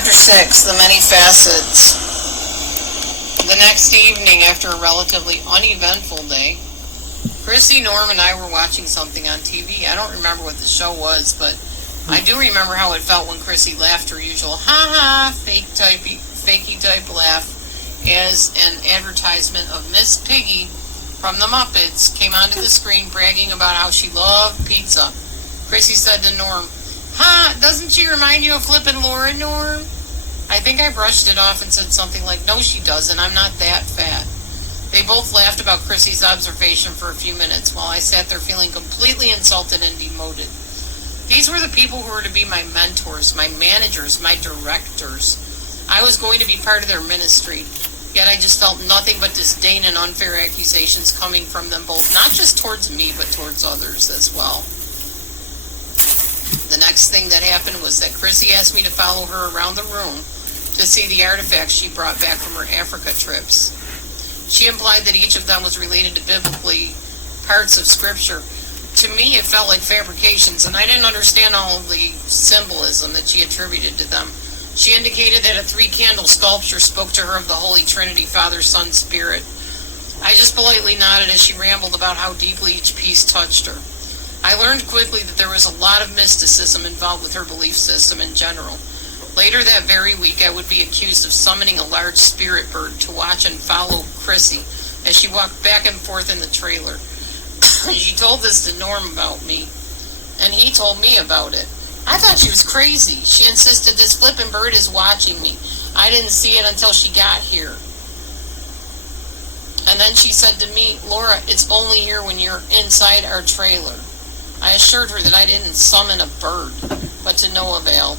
Chapter 6, The Many Facets. The next evening, after a relatively uneventful day, Chrissy, Norm, and I were watching something on TV. I don't remember what the show was, but I do remember how it felt when Chrissy laughed her usual ha-ha, fakey type laugh as an advertisement of Miss Piggy from the Muppets came onto the screen bragging about how she loved pizza. Chrissy said to Norm, "Ha, doesn't she remind you of Flippin' Laura, Norm?" I think I brushed it off and said something like, "No, she doesn't. I'm not that fat." They both laughed about Chrissy's observation for a few minutes while I sat there feeling completely insulted and demoted. These were the people who were to be my mentors, my managers, my directors. I was going to be part of their ministry, yet I just felt nothing but disdain and unfair accusations coming from them both, not just towards me, but towards others as well. The next thing that happened was that Chrissy asked me to follow her around the room to see the artifacts she brought back from her Africa trips. She implied that each of them was related to biblically parts of Scripture. To me, it felt like fabrications, and I didn't understand all of the symbolism that she attributed to them. She indicated that a 3-candle sculpture spoke to her of the Holy Trinity, Father, Son, Spirit. I just politely nodded as she rambled about how deeply each piece touched her. I learned quickly that there was a lot of mysticism involved with her belief system in general. Later that very week, I would be accused of summoning a large spirit bird to watch and follow Chrissy as she walked back and forth in the trailer. She told this to Norm about me, and he told me about it. I thought she was crazy. She insisted this flippin' bird is watching me. I didn't see it until she got here. And then she said to me, "Laura, it's only here when you're inside our trailer." I assured her that I didn't summon a bird, but to no avail.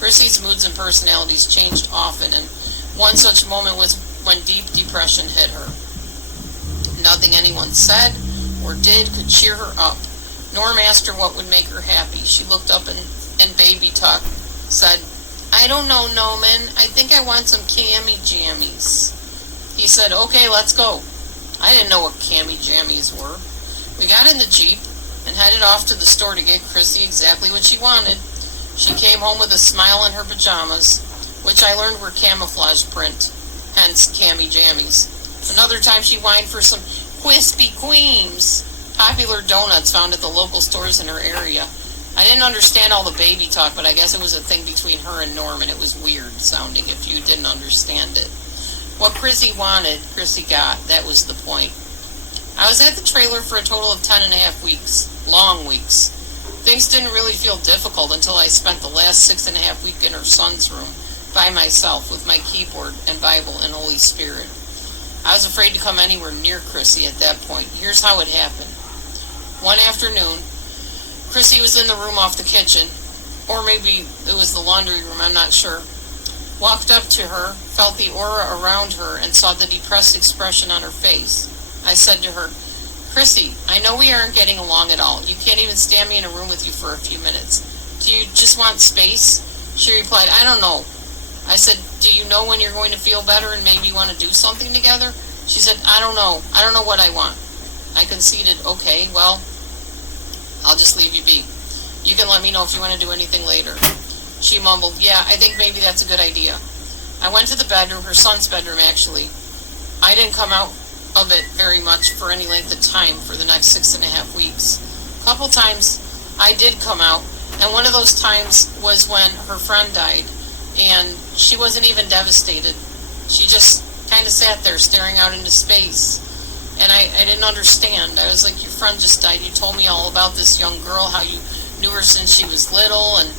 Chrissy's moods and personalities changed often, and one such moment was when deep depression hit her. Nothing anyone said or did could cheer her up. Norm asked her what would make her happy. She looked up and baby talk said, "I don't know, Noman. I think I want some cami jammies." He said, "Okay, let's go." I didn't know what cami jammies were. We got in the Jeep and headed off to the store to get Chrissy exactly what she wanted. She came home with a smile in her pajamas, which I learned were camouflage print, hence cami jammies. Another time she whined for some Krispy Kremes, popular donuts found at the local stores in her area. I didn't understand all the baby talk, but I guess it was a thing between her and Norm, and it was weird sounding if you didn't understand it. What Chrissy wanted, Chrissy got. That was the point. I was at the trailer for a total of 10.5 weeks. Long weeks. Things didn't really feel difficult until I spent the last 6.5 weeks in her son's room by myself with my keyboard and Bible and Holy Spirit. I was afraid to come anywhere near Chrissy at that point. Here's how it happened. One afternoon, Chrissy was in the room off the kitchen, or maybe it was the laundry room, I'm not sure. Walked up to her, felt the aura around her, and saw the depressed expression on her face. I said to her, "Chrissy, I know we aren't getting along at all. You can't even stand me in a room with you for a few minutes. Do you just want space?" She replied, "I don't know." I said, "Do you know when you're going to feel better and maybe want to do something together?" She said, "I don't know. I don't know what I want." I conceded, "Okay, well, I'll just leave you be. You can let me know if you want to do anything later." She mumbled, "Yeah, I think maybe that's a good idea." I went to the bedroom, her son's bedroom actually. I didn't come out of it very much for any length of time for the next 6.5 weeks. A couple times I did come out, and one of those times was when her friend died, and she wasn't even devastated. She just kind of sat there staring out into space, and I didn't understand. I was like, "Your friend just died. You told me all about this young girl, how you knew her since she was little, and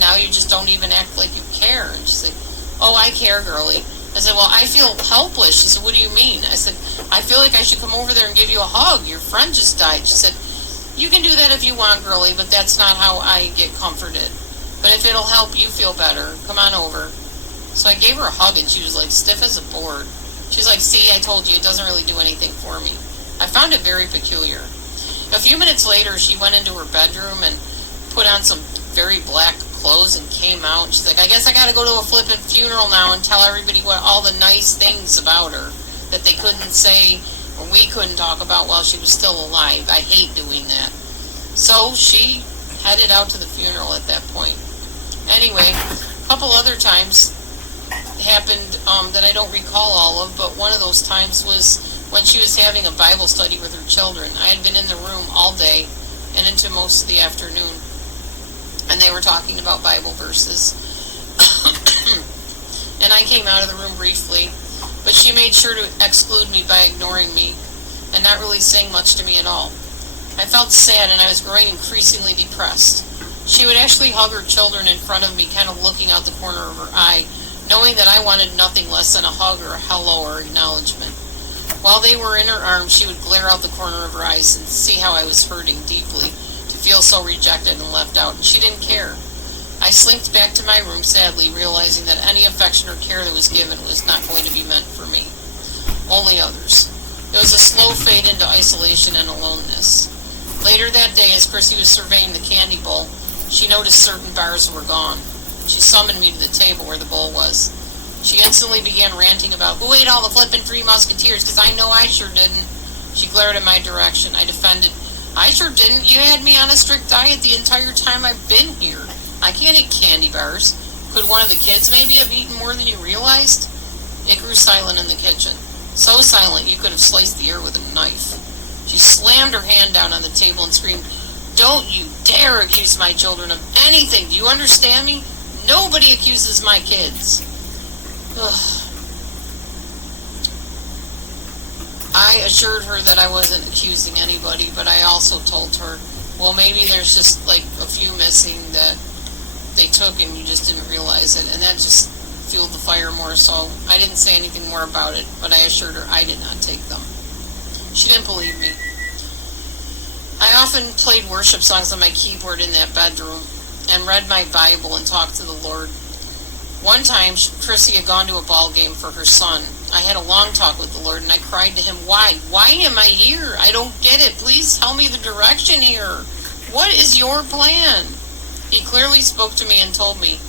now you just don't even act like you care." And she's like, "Oh, I care, girlie." I said, "Well, I feel helpless." She said, "What do you mean?" I said, "I feel like I should come over there and give you a hug. Your friend just died." She said, "You can do that if you want, girlie, but that's not how I get comforted. But if it'll help you feel better, come on over." So I gave her a hug, and she was like stiff as a board. She was like, "See, I told you, it doesn't really do anything for me." I found it very peculiar. A few minutes later, she went into her bedroom and put on some very black clothes and came out. And she's like, "I guess I got to go to a flippin' funeral now and tell everybody what all the nice things about her that they couldn't say or we couldn't talk about while she was still alive. I hate doing that." So she headed out to the funeral at that point. Anyway, A couple other times happened that I don't recall all of, but one of those times was when she was having a Bible study with her children. I had been in the room all day and into most of the afternoon, and they were talking about Bible verses. And I came out of the room briefly, but she made sure to exclude me by ignoring me and not really saying much to me at all. I felt sad, and I was growing increasingly depressed. She would actually hug her children in front of me, kind of looking out the corner of her eye, knowing that I wanted nothing less than a hug or a hello or acknowledgement. While they were in her arms, she would glare out the corner of her eyes and see how I was hurting deeply to feel so rejected and left out, and she didn't care. I slinked back to my room sadly, realizing that any affection or care that was given was not going to be meant for me. Only others. It was a slow fade into isolation and aloneness. Later that day, as Chrissy was surveying the candy bowl, she noticed certain bars were gone. She summoned me to the table where the bowl was. She instantly began ranting about, who ate all the flippin' Three Musketeers, because I know I sure didn't. She glared in my direction. I defended, I sure didn't. You had me on a strict diet the entire time I've been here. I can't eat candy bars. Could one of the kids maybe have eaten more than you realized? It grew silent in the kitchen. So silent you could have sliced the air with a knife. She slammed her hand down on the table and screamed, don't you dare accuse my children of anything. Do you understand me? Nobody accuses my kids. Ugh. I assured her that I wasn't accusing anybody, but I also told her, well, maybe there's just like a few missing that they took and you just didn't realize it, and that just fueled the fire more. So I didn't say anything more about it, but I assured her I did not take them. She didn't believe me. I often played worship songs on my keyboard in that bedroom and read my Bible and talked to the Lord. One time, Chrissy had gone to a ball game for her son. I had a long talk with the Lord, and I cried to him, why? Why am I here? I don't get it. Please tell me the direction here. What is your plan? He clearly spoke to me and told me,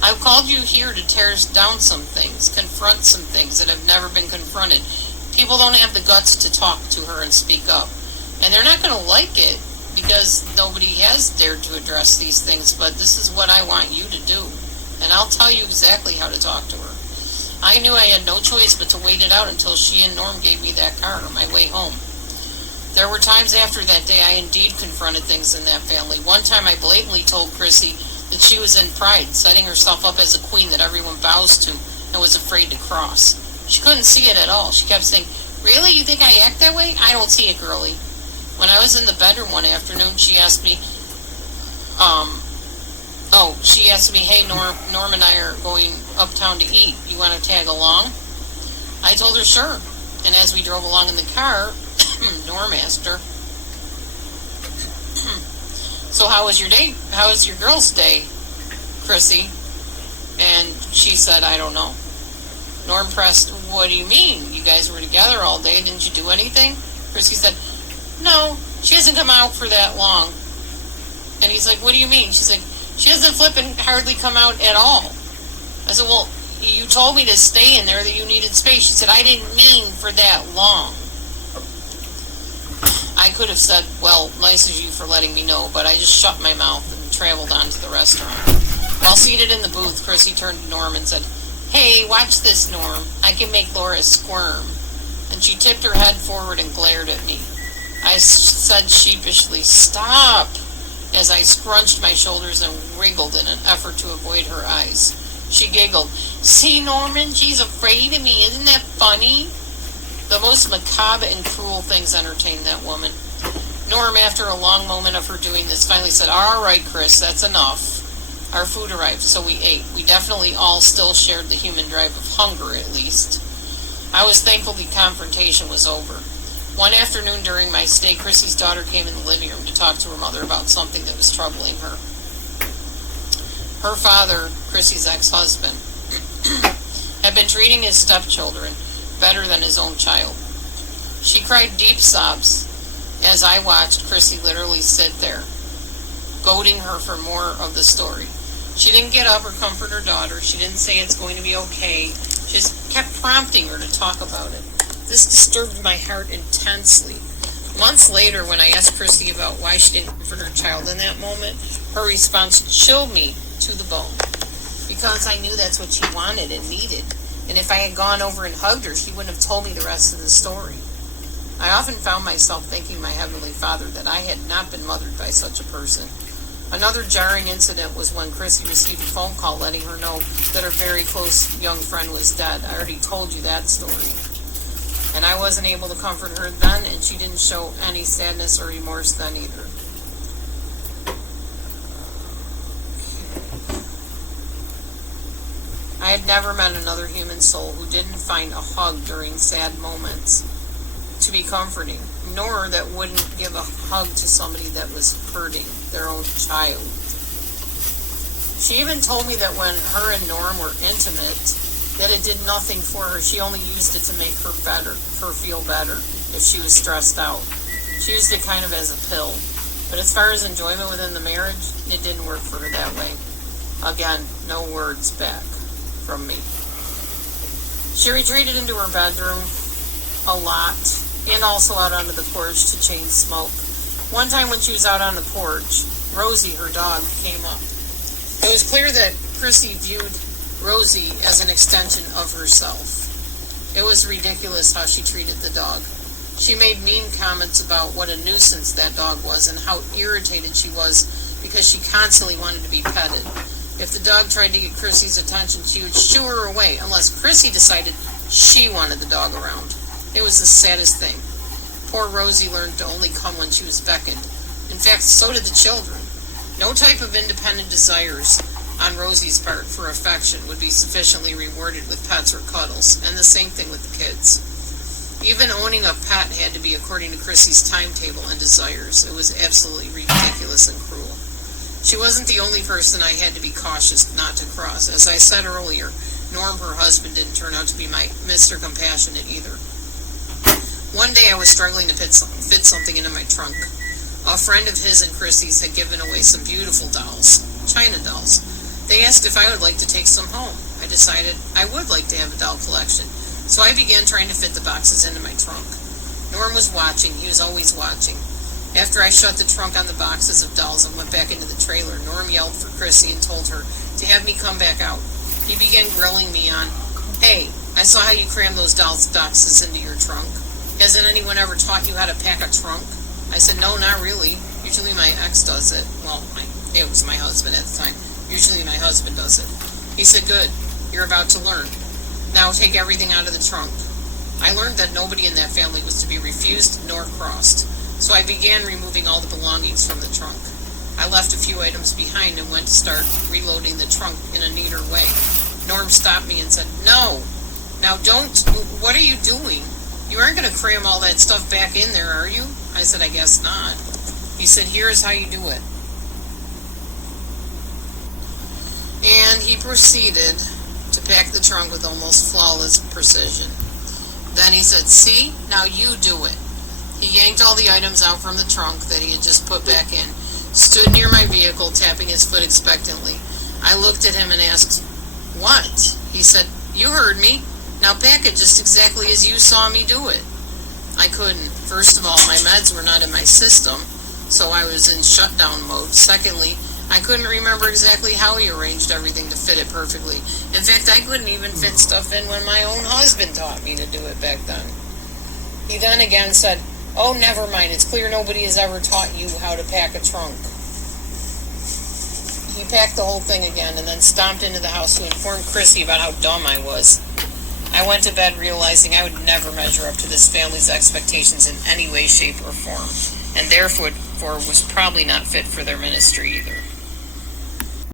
I've called you here to tear down some things, confront some things that have never been confronted. People don't have the guts to talk to her and speak up. And they're not going to like it because nobody has dared to address these things, but this is what I want you to do. And I'll tell you exactly how to talk to her. I knew I had no choice but to wait it out until she and Norm gave me that car on my way home. There were times after that day I indeed confronted things in that family. One time I blatantly told Chrissy that she was in pride, setting herself up as a queen that everyone bows to and was afraid to cross. She couldn't see it at all. She kept saying, really? You think I act that way? I don't see it, girlie. When I was in the bedroom one afternoon, she asked me, hey, Norm and I are going uptown to eat. You want to tag along? I told her sure. And as we drove along in the car, Norm asked her, so how was your day? How was your girl's day, Chrissy? And she said, I don't know. Norm pressed, what do you mean? You guys were together all day. Didn't you do anything? Chrissy said, no, she hasn't come out for that long. And he's like, what do you mean? She's like, she doesn't hardly come out at all. I said, well, you told me to stay in there, that you needed space. She said, I didn't mean for that long. I could have said, well, nice of you for letting me know, but I just shut my mouth and traveled on to the restaurant. While seated in the booth, Chrissy turned to Norm and said, hey, watch this, Norm. I can make Laura squirm. And she tipped her head forward and glared at me. I said sheepishly, stop, as I scrunched my shoulders and wriggled in an effort to avoid her eyes. She giggled, see, Norman, she's afraid of me. Isn't that funny? The most macabre and cruel things entertained that woman. Norm, after a long moment of her doing this, finally said, all right, Chris, that's enough. Our food arrived, so we ate. We definitely all still shared the human drive of hunger, at least. I was thankful the confrontation was over. One afternoon during my stay, Chrissy's daughter came in the living room to talk to her mother about something that was troubling her. Her father, Chrissy's ex-husband, had been treating his stepchildren better than his own child. She cried deep sobs as I watched Chrissy literally sit there, goading her for more of the story. She didn't get up or comfort her daughter. She didn't say it's going to be okay. She just kept prompting her to talk about it. This disturbed my heart intensely. Months later, when I asked Chrissy about why she didn't comfort her child in that moment, her response chilled me to the bone. because I knew that's what she wanted and needed. And if I had gone over and hugged her, she wouldn't have told me the rest of the story. I often found myself thanking my Heavenly Father that I had not been mothered by such a person. Another jarring incident was when Chrissy received a phone call letting her know that her very close young friend was dead. I already told you that story. And I wasn't able to comfort her then, and she didn't show any sadness or remorse then either. I had never met another human soul who didn't find a hug during sad moments to be comforting, nor that wouldn't give a hug to somebody that was hurting, their own child. She even told me that when her and Norm were intimate, that it did nothing for her. She only used it to make her feel better if she was stressed out. She used it kind of as a pill. But as far as enjoyment within the marriage, it didn't work for her that way. Again, no words back from me. She retreated into her bedroom a lot, and also out onto the porch to chain smoke. One time when she was out on the porch, Rosie, her dog, came up. It was clear that Chrissy viewed Rosie as an extension of herself. It was ridiculous how she treated the dog. She made mean comments about what a nuisance that dog was and how irritated she was because she constantly wanted to be petted. If the dog tried to get Chrissy's attention, she would shoo her away unless Chrissy decided she wanted the dog around. It was the saddest thing. Poor Rosie learned to only come when she was beckoned. In fact, so did the children. No type of independent desires on Rosie's part for affection would be sufficiently rewarded with pets or cuddles, and the same thing with the kids. Even owning a pet had to be according to Chrissy's timetable and desires. It was absolutely ridiculous and cruel. She wasn't the only person I had to be cautious not to cross. As I said earlier, Norm, her husband, didn't turn out to be my Mr. Compassionate either. One day I was struggling to fit something into my trunk. A friend of his and Chrissy's had given away some beautiful dolls, China dolls. They asked if I would like to take some home. I decided I would like to have a doll collection, so I began trying to fit the boxes into my trunk. Norm was watching. He was always watching. After I shut the trunk on the boxes of dolls and went back into the trailer, Norm yelled for Chrissy and told her to have me come back out. He began grilling me on, "Hey, I saw how you crammed those dolls' boxes into your trunk. Hasn't anyone ever taught you how to pack a trunk?" I said, "No, not really. Usually my ex does it." Well, it was my husband at the time. Usually my husband does it. He said, "Good. You're about to learn. Now take everything out of the trunk." I learned that nobody in that family was to be refused nor crossed. So I began removing all the belongings from the trunk. I left a few items behind and went to start reloading the trunk in a neater way. Norm stopped me and said, "No, now don't, what are you doing? You aren't going to cram all that stuff back in there, are you?" I said, "I guess not." He said, "Here's how you do it." And he proceeded to pack the trunk with almost flawless precision. Then he said, "See, now you do it." He yanked all the items out from the trunk that he had just put back in, stood near my vehicle, tapping his foot expectantly. I looked at him and asked, "What?" He said, "You heard me. Now pack it just exactly as you saw me do it." I couldn't. First of all, my meds were not in my system, so I was in shutdown mode. Secondly, I couldn't remember exactly how he arranged everything to fit it perfectly. In fact, I couldn't even fit stuff in when my own husband taught me to do it back then. He then again said, "Oh, never mind. It's clear nobody has ever taught you how to pack a trunk." He packed the whole thing again and then stomped into the house to inform Chrissy about how dumb I was. I went to bed realizing I would never measure up to this family's expectations in any way, shape, or form, and therefore was probably not fit for their ministry either.